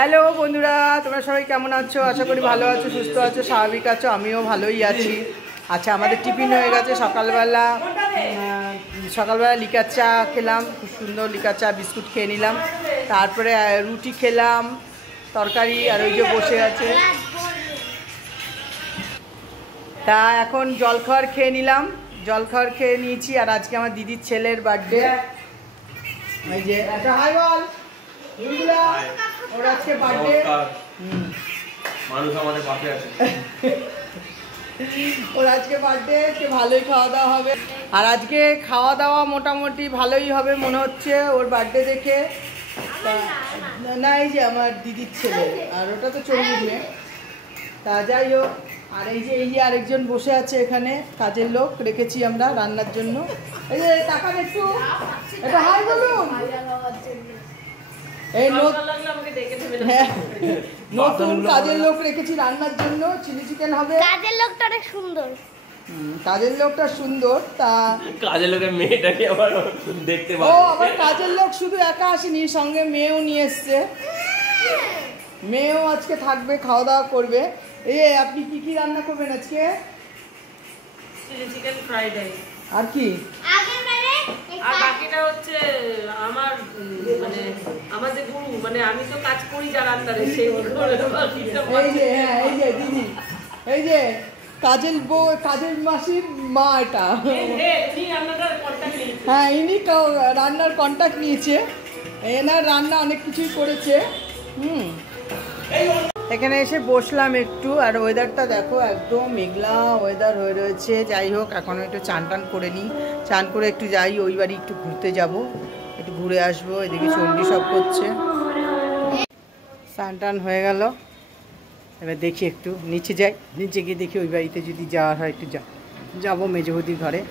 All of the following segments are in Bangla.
হ্যালো বন্ধুরা, তোমরা সবাই কেমন আছো? আশা করি ভালো আছো, সুস্থ আছো, স্বাভাবিক আছো। আমিও ভালোই আছি। আচ্ছা, আমাদের টিফিন হয়ে গেছে। সকালবেলা লিকার চা খেলাম, খুব সুন্দর লিকার চা, বিস্কুট খেয়ে নিলাম। তারপরে রুটি খেলাম, তরকারি, আর ওই যে বসে আছে। তা এখন জলখাবার খেয়ে নিলাম, জলখাবার খেয়ে নিয়েছি। আর আজকে আমার দিদির ছেলের বার্থডে। এই যে একটা হাই বল, ওর আজকে বার্থডে। মানুষ আমাদের পাশে আছে। ওর আজকে বার্থডে, ভালোই খাওয়া দাওয়া হবে। আর আজকে খাওয়া দাওয়া মোটামুটি ভালোই হবে মনে হচ্ছে ওর বার্থডে দেখে। না, এই যে আমার দিদির ছেলে, আর ওটা তো চল্লিশ মেয়ে। তা যাই হোক, আর এই যে আরেকজন বসে আছে এখানে, কাজের লোক রেখেছি আমরা রান্নার জন্য। এই যে টাকা একটু এটা হাই বলুন। এই নতুন কাজের লোক রেখেছি রান্নার জন্য, চিলি চিকেন হবে। কাজের লোকটা অনেক সুন্দর, কাজের লোকটা সুন্দর। তা কাজের লোকের মেয়েটাকে আবার দেখতে পাবো। ও আবার কাজের লোক শুধু একা আসেনি, সঙ্গে মেয়েও নিয়ে এসছে। মেয়েও আজকে থাকবে, খাওয়া দাওয়া করবে। এই আপনি কি কি রান্না করবেন আজকে? Chilli chicken, fried rice. আর কি? আর বাকিটা হচ্ছে আমার মানে আমার যে গুরু, মানে আমি তো কাজ করি যার আন্ডারে, সেই এই যে এই যে দিদি, এই যে কাজের বউ, কাজের মাসির মা এটা। হ্যাঁ, ইনি রান্নার কন্ট্যাক্ট নিয়েছে। এনার রান্না অনেক কিছুই করেছে। এখানে এসে বসলাম একটু, আর ওয়েদারটা দেখো, একদম মেঘলা ওয়েদার হয়ে রয়েছে। যাই হোক, এখন একটু চান টান করে নিই, চান করে একটু যাই ওই বাড়ি, একটু ঘুরতে যাব, একটু ঘুরে আসবো। এদিকে চণ্ডী সব করছে। চান টান হয়ে গেল, এবার দেখি একটু নিচে যাই, নিচে গিয়ে দেখি ওই বাড়িতে যদি যাওয়া হয় একটু যাবো মেজবৌদির ঘরে।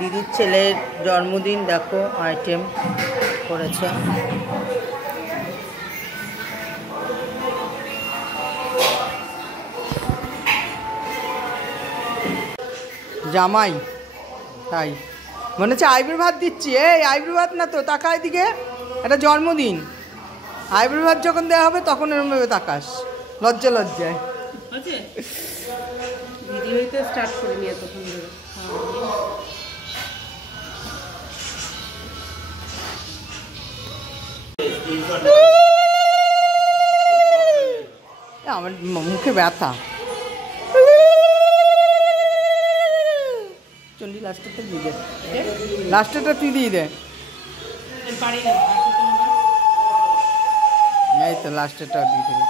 দিদির ছেলের জন্মদিন, দেখো আইটেম করেছে। জামাই তাই মনে হচ্ছে আইব্রো ভাত দিচ্ছি। এই আইব্রো ভাত না তো, তাকা এদিকে, এটা জন্মদিন। আইব্রো ভাত যখন দেওয়া হবে তখন এরমভাবে তাকাস, লজ্জা লজ্জায়। ভিডিওতে স্টার্ট করে নিয়ে তখন ধরে আমার মুখে ব্যথা। চন্ডী লাস্টেরটা দিয়ে দে, লাস্টেরটা তুই দিয়ে দে। এই তো লাস্টেরটা দিয়ে দিল।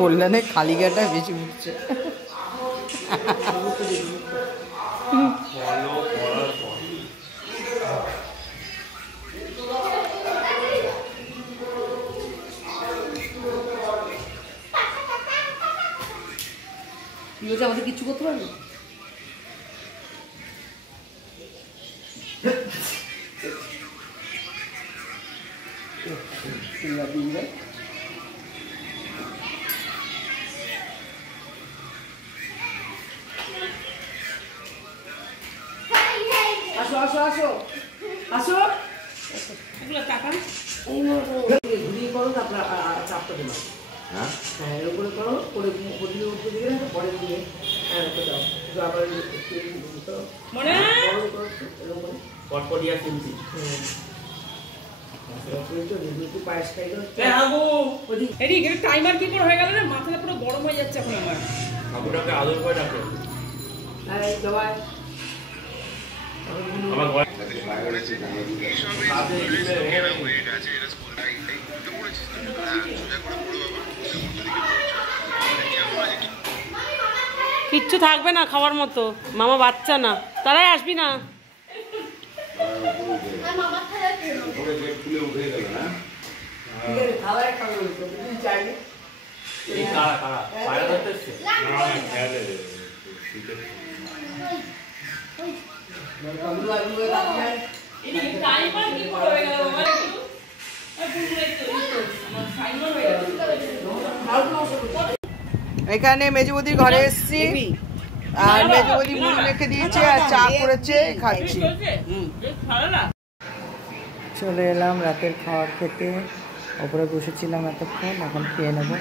কল্যাণে খালি গাটা বেশি উঠছে। আমাদের কিছু করতে পারবে? আসো আসো আসো আসো, এগুলো টাকা ঘুরিয়ে করো, আপনার চাপটা দেবো। হ্যাঁ হ্যাঁ, এর উপরে করো, করে ঘুরিয়ে উঠতে দিকে পরে দিয়ে আবার মনে কটকটিয়া কিনছি। পায়েস খাই টাইমার কি করে হয়ে গেল না, মাথাটা পুরো গরম হয়ে যাচ্ছে এখন আমার। কাকুটাকে আদর করে ডাকে। আমার কিচ্ছু থাকবে না খাওয়ার মতো, মামা বাচ্চা না, তারাই আসবি না। খাবার খাবে চাইলে এই কারা কারা পায়রা ধরতে এসছে? এখানে মেজবদির ঘরে এসেছি আর মেজবদি মুড়ি মেখে দিয়েছে আর চা করেছে খাচ্ছি। চলে এলাম রাতের খাবার খেতে, ওপরে বসেছিলাম এতক্ষণ, এখন খেয়ে নেবো।